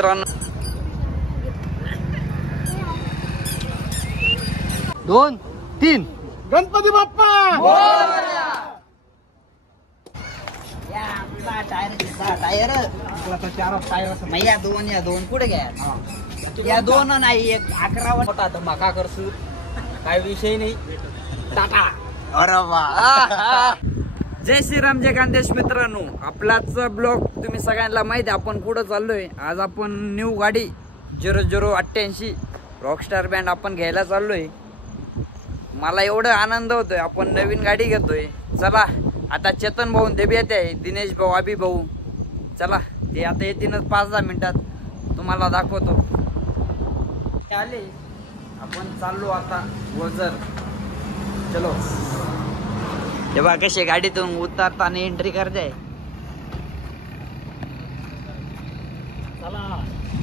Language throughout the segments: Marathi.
मित्रांनो 2 3 गणपती बाप्पा या दोन कुठे घ्या या दोन नाही एक 11 होता धमाका करसू काय विषय नाही टाटा. अरे वा. जय श्रीराम जय खानदेश मित्रांनो, आपलाच ब्लॉग तुम्ही सगळ्यांना माहिती आहे आपण कुठं चाललोय. आज आपण न्यू गाडी 0088 रॉकस्टार बँड आपण घ्यायला चाललोय. मला एवढं आनंद होतोय आपण नवीन गाडी घेतोय. चला आता चेतन भाऊ ते बी येते, दिनेश भाऊ अभि भाऊ, चला ते आता येतीलच 5-10 मिनिटात तुम्हाला दाखवतो. आले आपण चाललो आता वजर. चलो तेव्हा कसे गाडीतून उतरताना एंट्री करते. चला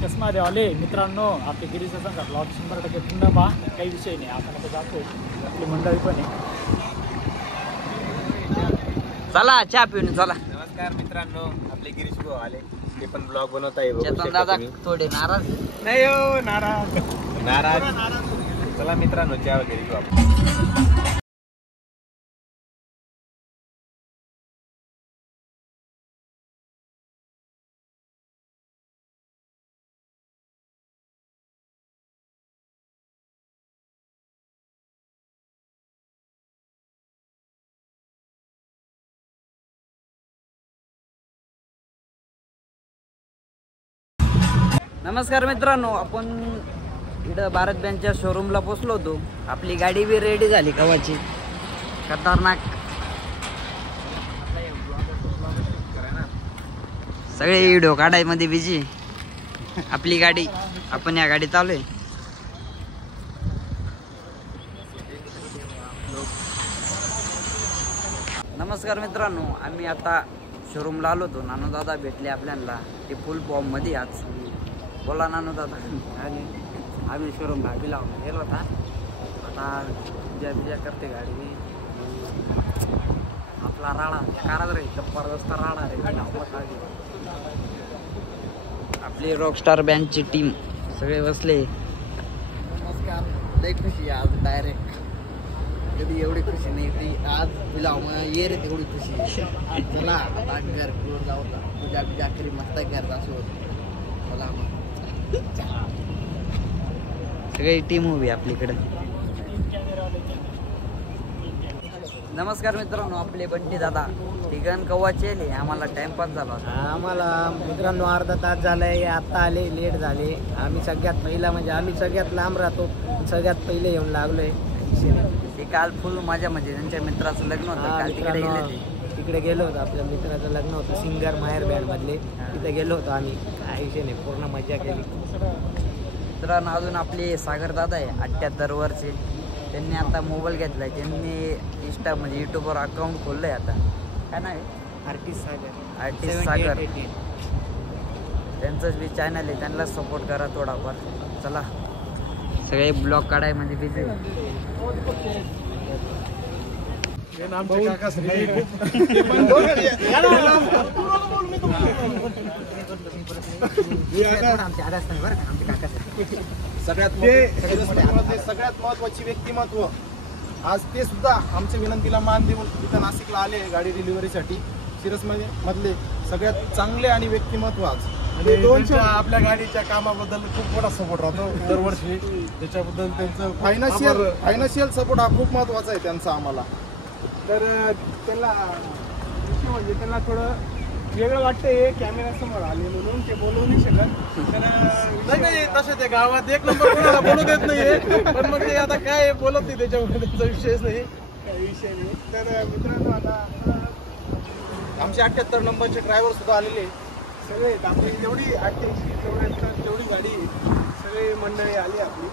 चष्मा देवाले मित्रांनो, आपले गिरीचा सांगा ब्लॉग 100% पूर्ण पहा, काही विषय नाही. आपण आता जातो, आपली मंडळी पण आहे. चला चहा पिऊन चला. नमस्कार मित्रांनो, आपले गिरीश भाऊ आले, ते पण ब्लॉग बनवत आहे. चेतन दादा थोडे नाराज नाही हो, नाराज. चला मित्रांनो चहा वगैरे घेऊ आपण. नमस्कार मित्रांनो, आपण इकडं भारत बँकच्या शोरूमला पोचलो होतो. आपली गाडी बी रेडी झाली कवाची, खतरनाक. सगळे व्हिडिओ काढायमध्ये बिझी. आपली गाडी, आपण या गाडी चालू आहे. नमस्कार मित्रांनो, आम्ही आता शोरूमला आलो होतो. नानू दादा भेटले आपल्याला, ते फुल फॉर्म मध्ये. आज बोला नानू दादा. आणि आम्ही शोरूमला लावून गेलो होता. आता बिजा करते गाडी. आपला राडा काढत रे, जबरदस्त राडा रे. आपली रॉकस्टार बँडची टीम सगळे बसले. नमस्कार. लई खुशी आज डायरेक्ट, कधी एवढी खुशी नाही ती आज तुला ये रे तेवढी खुशी. चला आता घर जाऊ, पूजा बिजा करी मस्त घर असो. चला सगळी टीम उभी आपलीकडे. नमस्कार मित्रांनो, आपले बंटी दादा ठिकाण कव्वाचे आम्हाला टाइमपास झाला. आम्हाला मित्रांनो अर्धा तास झालाय, आता आले, लेट झाले. आम्ही सगळ्यात पहिला म्हणजे आम्ही सगळ्यात लांब राहतो, सगळ्यात पहिले येऊन लागलोय. ते काल फुल माझ्या म्हणजे त्यांच्या मित्राचं लग्न होतं, काल तिकडे गेले. तिकडे गेलो होतो, आपल्या मित्राचं लग्न होतं सिंगर माहेर बँड मधले. तिथे गेलो होतो आम्ही, काही विषय नाही, पूर्ण मजा केली. मित्रांनो अजून आपले सागर दादा आहे 78 वर्षे. त्यांनी आता मोबाईल घेतलाय. त्यांनी इंस्टा म्हणजे युट्यूबवर अकाउंट खोललंय. आता काय नाव आहे? आर्टिस्ट सागर. त्यांचंच बी चॅनल आहे, त्यांना सपोर्ट करा थोडाफार. चला सगळे ब्लॉग काढाय म्हणजे बिझी. सगळ्यात महत्वाची व्यक्तिमत्व आज ते सुद्धा आमच्या विनंतीला मान देऊन इथं नाशिकला आले गाडी डिलिव्हरीसाठी. सिरस मधले सगळ्यात चांगले आणि व्यक्तिमत्व आज आपल्या गाडीच्या कामाबद्दल खूप मोठा सपोर्ट राहतो दरवर्षी. त्याच्याबद्दल त्यांचं फायनान्शियल सपोर्ट हा खूप महत्वाचा आहे त्यांचा आम्हाला. तर त्यांना म्हणजे त्यांना थोडं वेगळं वाटतं हे कॅमेऱ्यासमोर आले म्हणून ते बोलवू नाही शकत. तर नाही तसे ते गावात एक नंबर कोणाला बोलू देत नाही, पण मग ते आता काय बोलत नाही, त्याच्यामध्ये त्यांचा विषयच नाही, काही विषय नाही. तर मित्रांनो आता आमचे 78 नंबरचे ड्रायव्हर सुद्धा आलेले सगळे. आपली जेवढी 88 तेवढी गाडी सगळी मंडळी आली आपली.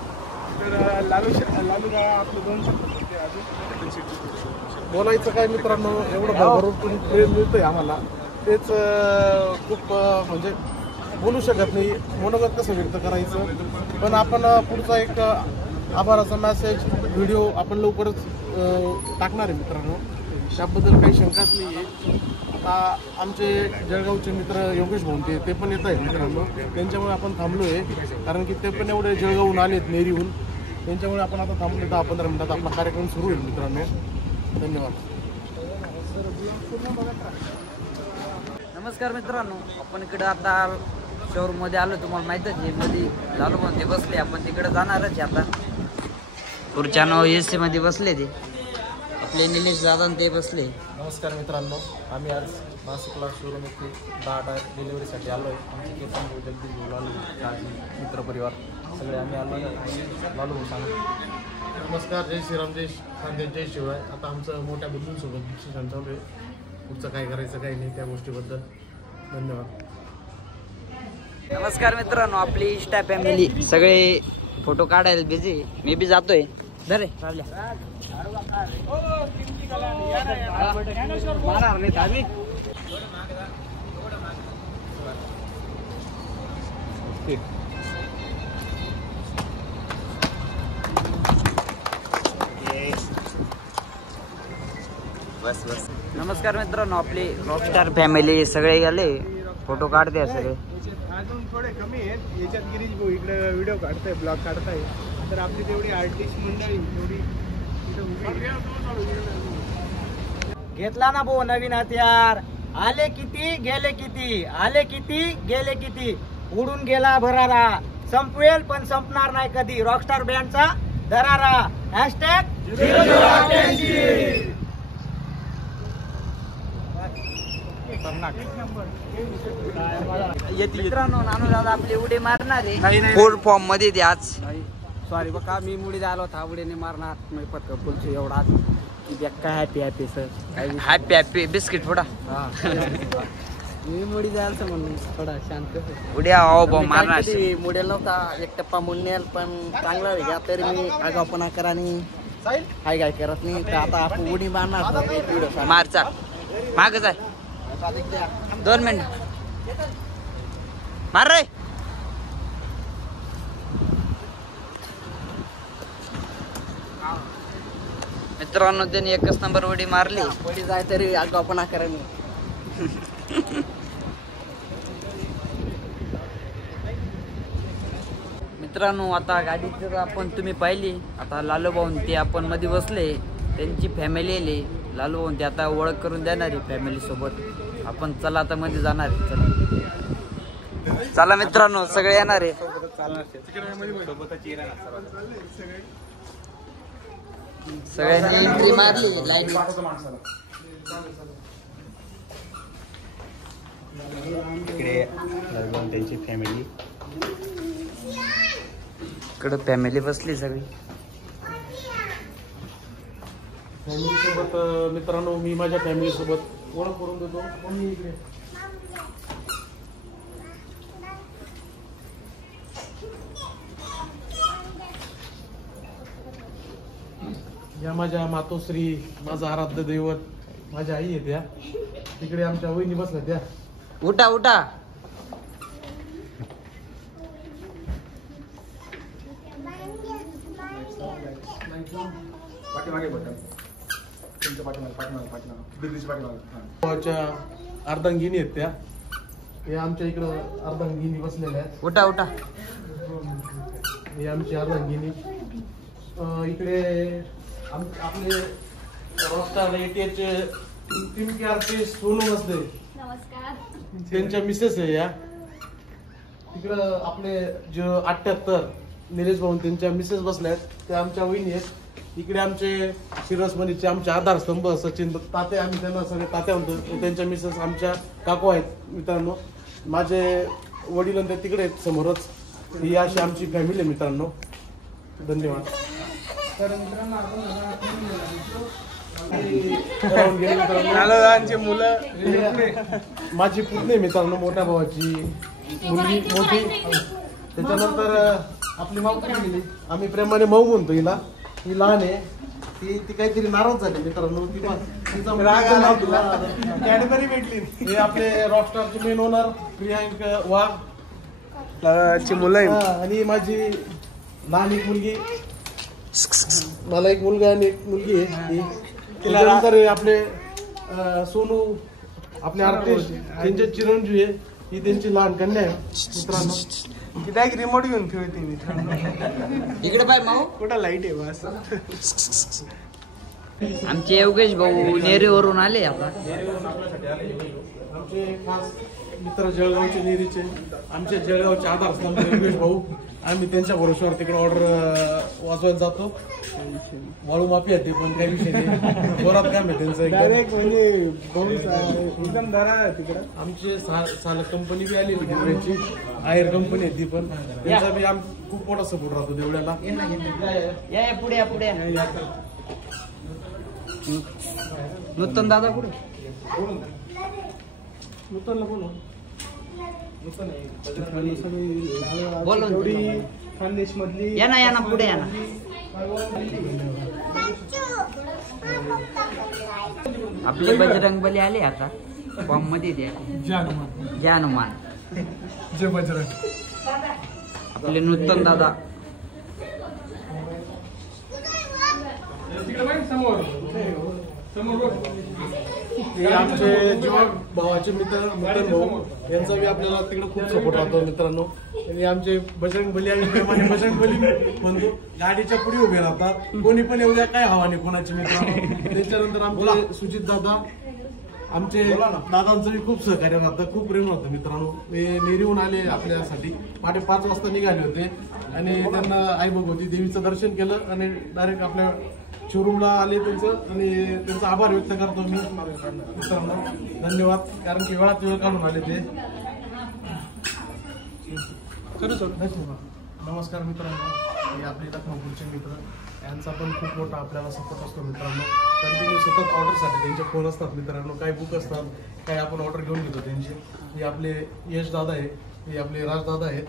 तर लालू आपले 2 शब्द होते अजून बोलायचं काय मित्रांनो, एवढं भरभरून प्रेम मिळतंय आम्हाला, तेच खूप म्हणजे बोलू शकत नाही, मनोगत कसं व्यक्त करायचं. पण आपण पुढचा एक आभाराचा मेसेज व्हिडिओ आपण लवकरच टाकणार आहे मित्रांनो. त्याबद्दल काही शंकाच नाही आहे. आता आमचे जळगावचे मित्र योगेश भाऊ ते पण येत आहेत मित्रांनो, त्यांच्यामुळे आपण थांबलो आहे. कारण की ते पण एवढे जळगावहून आलेत, नेरीहून. त्यांच्यामुळे आपण आता थांबलो. 10-15 मिनिटात आपला कार्यक्रम सुरू होईल मित्रांनो. धन्यवाद. नमस्कार मित्रांनो, आपण इकडं आता शोरूम मध्ये आलो. तुम्हाला माहितच आहे, मध्ये झालो पण ते बसले. आपण तिकडे जाणारच आता. पुढच्या AC मध्ये बसले ते आपले निलेश दादा ते बसले. नमस्कार मित्रांनो, आम्ही आज नाशिकला शोरूम येथे 10 टायर डिलिव्हरीसाठी आलो आहे. आमचे केतन भाऊ, जगदीश भाऊ, लालू, मित्रपरिवार सगळे आम्ही आलो आहे. लालू भाऊ सांगा. नमस्कार, जय श्रीराम, जय खानदेश, जय शिवाय. आता आमचं मोठ्या बंधूंसोबत डिस्कशन चालू आहे. पुढचं काय करायचं काही नाही त्या गोष्टीबद्दल. धन्यवाद. नमस्कार मित्रांनो, आपली इंस्टा फॅमिली सगळे फोटो काढायला बिझी. मी बी जातोय. धरे बस बस. नमस्कार मित्रांनो, आपली रॉकस्टार फॅमिली सगळे गेले. फोटो काढते सगळे. अजून थोडे कमी आहेत. याच्यात गिरीश भाऊ इकडे व्हिडिओ काढताय, ब्लॉग काढताय. तर आपली तेवढी आर्टिस्ट मंडळी तेवढी घेतला ना भाऊ नवीन हत्यार. आले किती गेले किती, आले किती गेले किती, उडून गेला भरारा. संपवेल पण संपणार नाही कधी रॉकस्टार बँडचा दरारा. हॅशटॅग मित्रांनो, नानू दादा आपली उडी मारणार आहे. फुल फॉर्म मध्ये ते आज. सॉरी बघा, मी मुडी झालो होता. उडीने मारणार मी पत्क फुलची एवढा काय. Happy happy sir. Happy happy biscuit थोडा. मी मुडी जायचं म्हणून थोडा शांत. उड्या मारणार. मुडेल नव्हता एक टप्पा मुन्नेल, पण चांगला वेगळा. तरी मी आगावपणा करा आणि हाय काय करत नाही. तर आता आपण उडी मारणार. मार चाल मागच आहे. 2 मिनिट मार रे. मित्रांनो, त्यांनी 1च नंबर उडी मारली. उडी जाय तरी आगावपणा करा नाही. मित्रांनो, आता गाडी जर आपण तुम्ही पाहिली. आता लालू भाऊन ते आपण मध्ये बसले. त्यांची फॅमिली आली. लालू भाऊन ते आता ओळख करून देणार आहे फॅमिली सोबत. आपण चला आता मध्ये जाणार आहे. चला चला मित्रांनो, सगळे येणार आहे. सगळ्यांनी एंट्री मारली. लाईन इकडे त्यांची फॅमिली, इकडे फॅमिली बसली सगळी. फॅमिली सोबत मित्रांनो, मी माझ्या फॅमिली सोबत ओळख करून देतो. कोणी इकडे या माझ्या मातोश्री, माझा आराध्य दैवत, माझ्या आई आहे त्या. तिकडे आमच्या वहिनी बसल्या त्या. उठा उठा. अर्धांगिनी आहेत त्या. हे आमच्या इकडं अर्धांगिनी बसलेल्या आहेत. उठा उठा. हे आमची अर्धांगिनी. इकडे आपले रॉकस्टार एटीएचे पिंकी आर्टिस्ट सोनू बसले. त्यांच्या मिसेस आहे या. तिकडं आपले जे 78 निलेश भाऊ त्यांच्या मिसेस बसल्यात, त्या आमच्या वहिनी आहेत. इकडे आमचे शिरसमणीचे आमचे आधारस्तंभ सचिन ताते, आम्ही त्यांना सगळे तात्या म्हणतो. त्यांच्या मिसेस आमच्या काकू आहेत. मित्रांनो, माझे वडील ते तिकडे आहेत समोरच. ही अशी आमची फॅमिली आहे मित्रांनो. धन्यवाद. मुलं, माझी पुतणी मित्रांनो, मोठ्या भावाची मुलगी मोठी. त्याच्यानंतर आपली माऊ फॅमिली, आम्ही प्रेमाने माऊ म्हणतो हिला. ही लहान आहे. ती काहीतरी नाराज झाली मित्रांनो. तिचा राग आला तिला. कॅडबरी भेटली. हे आपले रॉकस्टारचे मेन ओनर प्रियांक वाघ ची मुलं आहे. आणि माझी लहान एक मुलगी, मला एक मुलगा आणि एक मुलगी आहे. त्याच्यानंतर हे आपले सोनू आपले आर्टिस्ट त्यांचे चिरंजीव आहे, ही त्यांची लहान कन्या आहे मित्रांनो. डायरेक्ट रिमोट घेऊन ठेवते मित्रांनो. इकडे पाय माऊ. कुठं लाईट आहे बस. आमचे योगेश भाऊ नेरीवरून आले आता. आमचे खास मित्र जळगावचे नेरीचे, आमचे जळगावचे आधारस्तंभ योगेश भाऊ. आम्ही त्यांच्या भरोश्यावर तिकडे ऑर्डर वाजवायला जातो. वाळू माफी आहे ते पण काही विषय नाही, जोरात काम आहे त्यांचं डायरेक्ट म्हणजे भाऊ एकदम दरा तिकडं. आमचे सालक कंपनी बी आली होती, आयर कंपनी आहे ती पण, त्यांचा बी खूप मोठा सपोर्ट राहतो देवळ्याला. या पुढे या पुढे. नूतन दादा कुठे? नूतनला बोलू. बोल तेवढी खानदेश मधली. या ना पुढे या ना. आपले बजरंग बली आले आता फॉर्म मध्ये द्या. जानमान जय बजरंग. आपले नूतन दादा. हे आमचे जीवन भावाचे मित्र नूतन भाऊ, यांचा बी आपल्याला तिकडे खूप सपोर्ट राहतो मित्रांनो. आणि आमचे बजरंग बली आणि प्रेमाने बजरंग बली म्हणतो, गाडीच्या पुढे उभे राहतात, कोणी पण येऊ द्या, काय हवा नाही कोणाची मित्रांनो. त्याच्यानंतर आमचे सुजित दादा, आमचे दादांचं बी खूप सहकार्य राहतं, खूप प्रेम राहतं मित्रांनो. ते नेरीहून आले आपल्यासाठी, 5:30 वाजता निघाले होते आणि त्यांना आई भगवती देवीचं दर्शन केलं आणि डायरेक्ट आपल्या शोरूमला आले त्यांचं, आणि त्यांचा आभार व्यक्त करतो मी मित्रांनो. धन्यवाद, कारण की वेळात वेळ काढून आले ते. नमस्कार मित्रांनो, हे आपले लखनौपूरचे मित्र, यांचा पण खूप मोठा आपल्याला सपोर्ट असतो मित्रांनो. कंटिन्यू सतत ऑर्डरसाठी त्यांचे फोन असतात मित्रांनो, काही बुक असतात, काही आपण ऑर्डर घेऊन घेतो त्यांची. हे आपले यश दादा आहे, हे आपले राजदादा आहेत,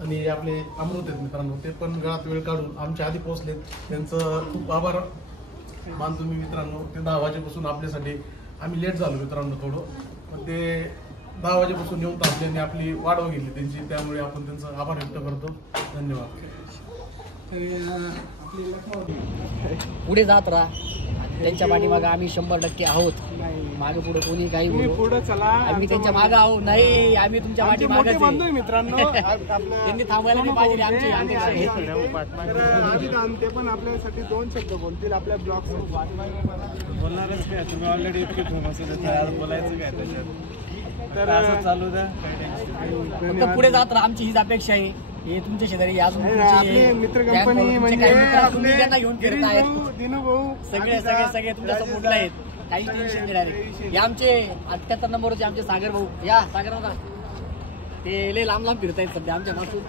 आणि हे आपले अमृत आहेत मित्रांनो. ते पण वेळात वेळ काढून आमच्या आधी पोहोचलेत, त्यांचं खूप आभार मानतो मी मित्रांनो. ते 10 वाजेपासून आपल्यासाठी, आम्ही लेट झालो मित्रांनो थोडं, पण ते 10 वाजेपासून येऊन थांबले आणि आपली वाट बघितली त्यांची, त्यामुळे आपण त्यांचा आभार व्यक्त करतो. धन्यवाद. पुढे जात राहा, त्यांच्या पाठीमागे आम्ही 100% आहोत. मागे पुढे कोणी काही पुढे चला, आम्ही त्यांच्या मागे आहोत. नाही, आम्ही तुमच्या पाठीमागे मित्रांनो. त्यांनी थांबायला नाही पाहिजे. आमची ते पण आपल्यासाठी 2 शब्द बोलतील आपल्या ब्लॉग. बोलणारच काय, तुम्ही ऑलरेडी इतके फेमस आहे, बोलायचं काय त्याच्यात. तर असं चालू द्या, फक्त पुढे जात राहा, आमची हीच अपेक्षा आहे. हे तुमच्या शेजारी अजून आपले मित्र कंपनी म्हणजे त्यांना घेऊन फिरत आहेत. दिनू भाऊ सगळे तुमच्या सपोर्टला आहेत, काही टेन्शन नाही. हे आमचे 78 नंबरचे आमचे सागर भाऊ, या सागर बघा, ते लय लांब फिरत आहेत सध्या आमच्या पासून.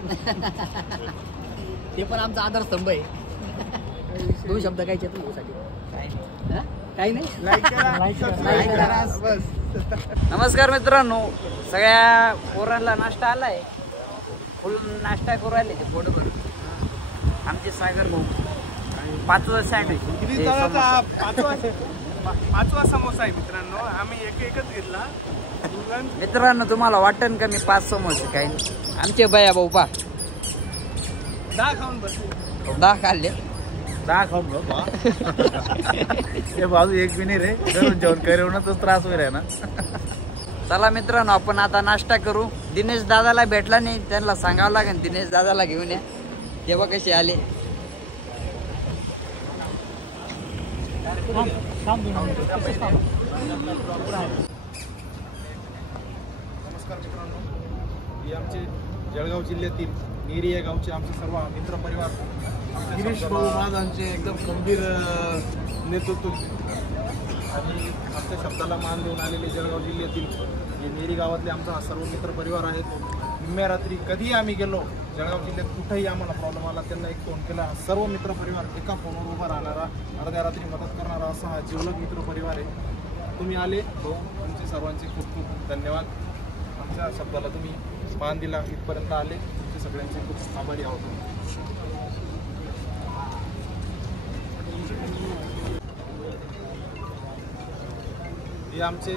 ते पण आमचा आधारस्तंभ आहे. 2 शब्द काय चेतन भाऊसाठी काही नाही. नमस्कार मित्रांनो, सगळ्या पोरांना नाश्ता आलाय, फुल नाश्ता करू राहिले ते पोटभर. आमचे सागर भाऊ 5वा सँडविच, 5वा समोसा आहे मित्रांनो. आम्ही एकच घेतला मित्रांनो. तुम्हाला वाटन का मी 5 समोसे काही नाही. आमचे बया भाऊ 10 खाऊन बसले. 10 खाल्ले. 10 खाऊन बघ. ते बाजू एक बी नाही रे, घरून जेवण करवण्याचाच त्रास होईल आहे ना. चला मित्रांनो, आपण आता नाश्ता करू. दिनेश दादाला भेटला नाही, त्यांना सांगावं लागेल दिनेश दादाला घेऊन या. तेव्हा कसे आले. नमस्कार मित्रांनो, हे आमचे जळगाव जिल्ह्यातील नेरी या गावचे आमचे सर्व मित्र परिवार, गिरीश भाऊ महाराजांचे एकदम गंभीर नेतृत्व आणि आमच्या शब्दाला मान देऊन आलेले जळगाव जिल्ह्यातील जे नेरी गावातले आमचा हा सर्व मित्र परिवार आहेत. निम्म्या रात्री कधीही आम्ही गेलो जळगाव जिल्ह्यात, कुठेही आम्हाला प्रॉब्लेम आला, त्यांना एक फोन केला. सर्व मित्र परिवार एका फोनवर उभा राहणारा, अर्ध्या रात्री मदत करणारा असा हा जिवलग मित्र परिवार आहे. तुम्ही आले भाऊ, तुमचे सर्वांचे खूप खूप धन्यवाद. आमच्या शब्दाला तुम्ही मान दिला, इथपर्यंत आले, तुमचे सगळ्यांचे खूप आभारी आहोत. हे आमचे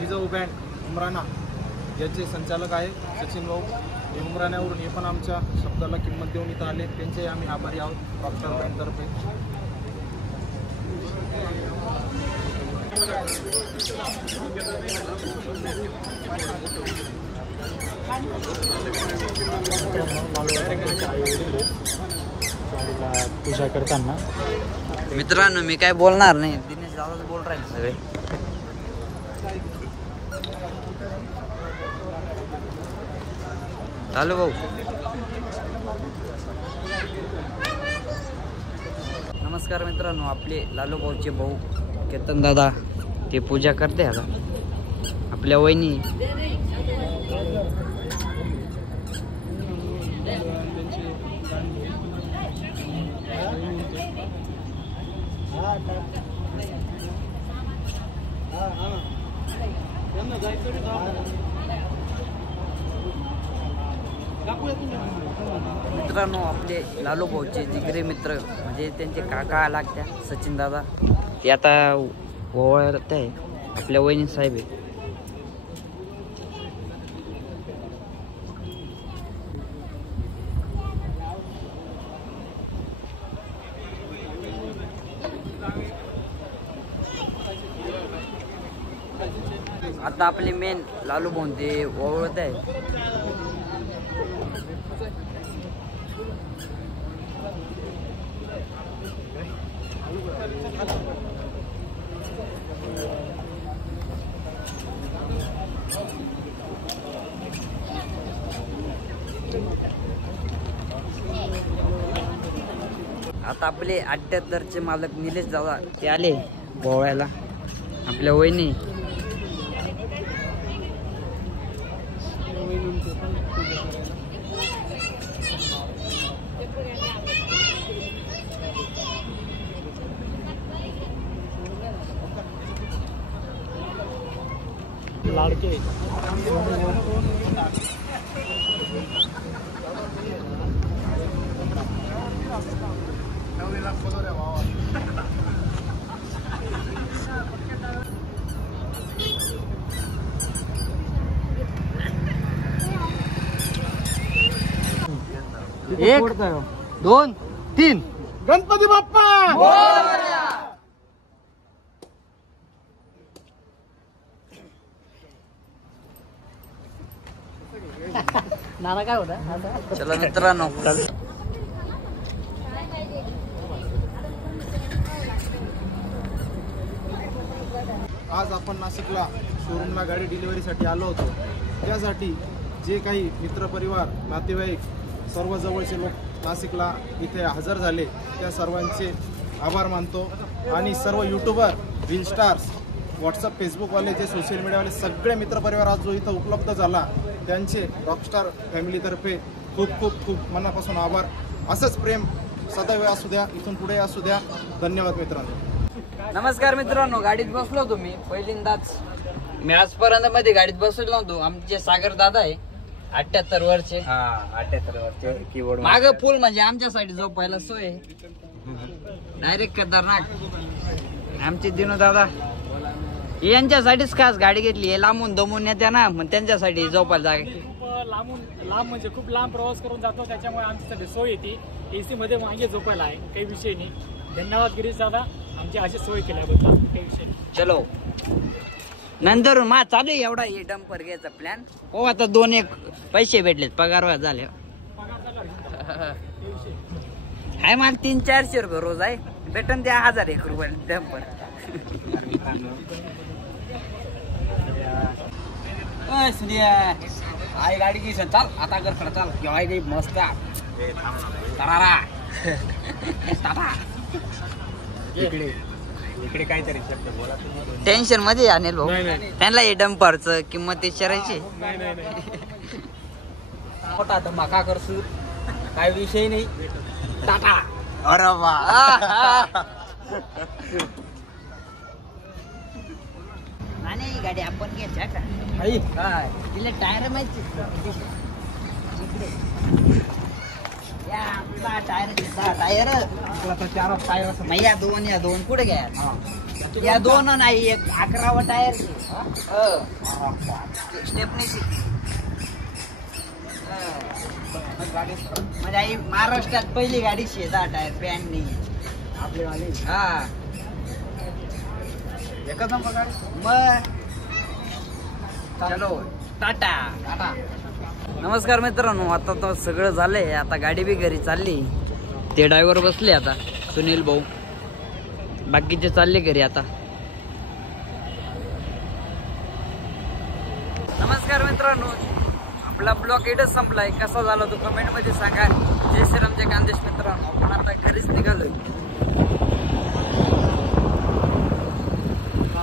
जिजाऊ बँड उमराणा याचे संचालक आहे सचिन भाऊ. हे उमराण्यावरून हे पण आमच्या शब्दाला किंमत देऊन इथं आले, त्यांचे आम्ही आभारी आहोत रॉकस्टार बँडतर्फे. पूजा करताना मित्रांनो मी काय बोलणार नाही, दिनेश दादाच बोल राहिले सगळे. चालू भाऊ. नमस्कार मित्रांनो, आपले लालू भाऊचे भाऊ केतन दादा ते पूजा करते आता. आपल्या वहिनी मित्रांनो, आपले लालू भाऊचे जिगरे मित्र म्हणजे त्यांचे काका लागत्या सचिन दादा ते आता ओवाळत आहे. आपल्या वहिनी साहेब आहे. आता आपले मेन लालू भाऊ ते ओवाळत आहे. आता आपले 78चे मालक निलेश दादा ते आले गोव्याला. आपल्या वहिनी लाडके एक 2 3 गणपती बाप्पा नाना काय होता. चला मित्रांनो, आज आपण नाशिकला शोरूमला गाडी डिलिव्हरीसाठी आलो होतो. त्यासाठी जे काही मित्रपरिवार, नातेवाईक, सर्व जवळचे लोक नाशिकला इथे हजर झाले त्या सर्वांचे आभार मानतो. आणि सर्व यूट्यूबर, रील स्टार्स, व्हॉट्सअप, फेसबुकवाले, जे सोशल मीडियावाले सगळे मित्रपरिवार आज जो इथं उपलब्ध झाला त्यांचे रॉकस्टार फॅमिलीतर्फे खूप खूप खूप मनापासून आभार. असंच प्रेम सदैव असू द्या, इथून पुढे असू द्या. धन्यवाद मित्रांनो. नमस्कार मित्रांनो, गाडीत बसलो होतो मी पहिल्यांदाच. मी आजपर्यंत मध्ये गाडीत बसलो नव्हतो. आमचे सागर दादा आहे 78 वर्षे. 78 वर्ष कीबोर्ड माग फुल म्हणजे आमच्यासाठी झोपायला सोय डायरेक्ट खतरनाक. आमचे दिनू दादा यांच्यासाठीच खास गाडी घेतली. हे लांबून दमून येत्या ना, मग त्यांच्यासाठी झोपायला जागा. लांब म्हणजे खूप लांब प्रवास करून जातो, त्याच्यामुळे आमच्यासाठी सोय येते. एसी मध्ये मागे झोपायला आहे, काही विषय नाही. धन्यवाद गिरीश दादा, आमची अशी सोय केल्याबद्दल. काही विषय नाही. चलो नंतर मा चालू आहे एवढा हे डंपर घ्यायचा प्लॅन. हो आता 2-1 पैसे भेटलेत, पगार झाले. हाय मला 300-400 रुपये रोज आहे भेटन. त्या 1001 रुपये डंपर. आई गाडी की चाल आता कर खरं चाल. आई गई मस्त तरारा टाटा. इकडे काहीतरी शब्द बोला. टेन्शन मध्ये अनिल भाऊ. त्यांना हे डंपरचं किंमत विचारायची. मोठा धमाका करसू, काय विषय नाही. टाटा. अरे वा. नाही गाडी आपण घ्यायच्या का? तिला टायर माहिती टायर 2 कुठे घ्या. या 2 नाही, एक 11वा टायर स्टेपनीची. म्हणजे आई महाराष्ट्रात पहिली गाडी 10 टायर पॅन्टनी आपली वाली. हा एकच नंबर गाडी. मग चलो टाटा टाटा. नमस्कार मित्रांनो, आता तर सगळं झालंय, आता गाडी बी घरी चालली. ते ड्रायव्हर बसले आता, सुनील भाऊ, बाकीचे चालले घरी आता. नमस्कार मित्रांनो, आपला ब्लॉग इथंच संपलाय. कसा झाला तो कमेंट मध्ये सांगा. जय श्रीराम, जय खानदेश. मित्रांनो आपण आता घरीच निघालोय.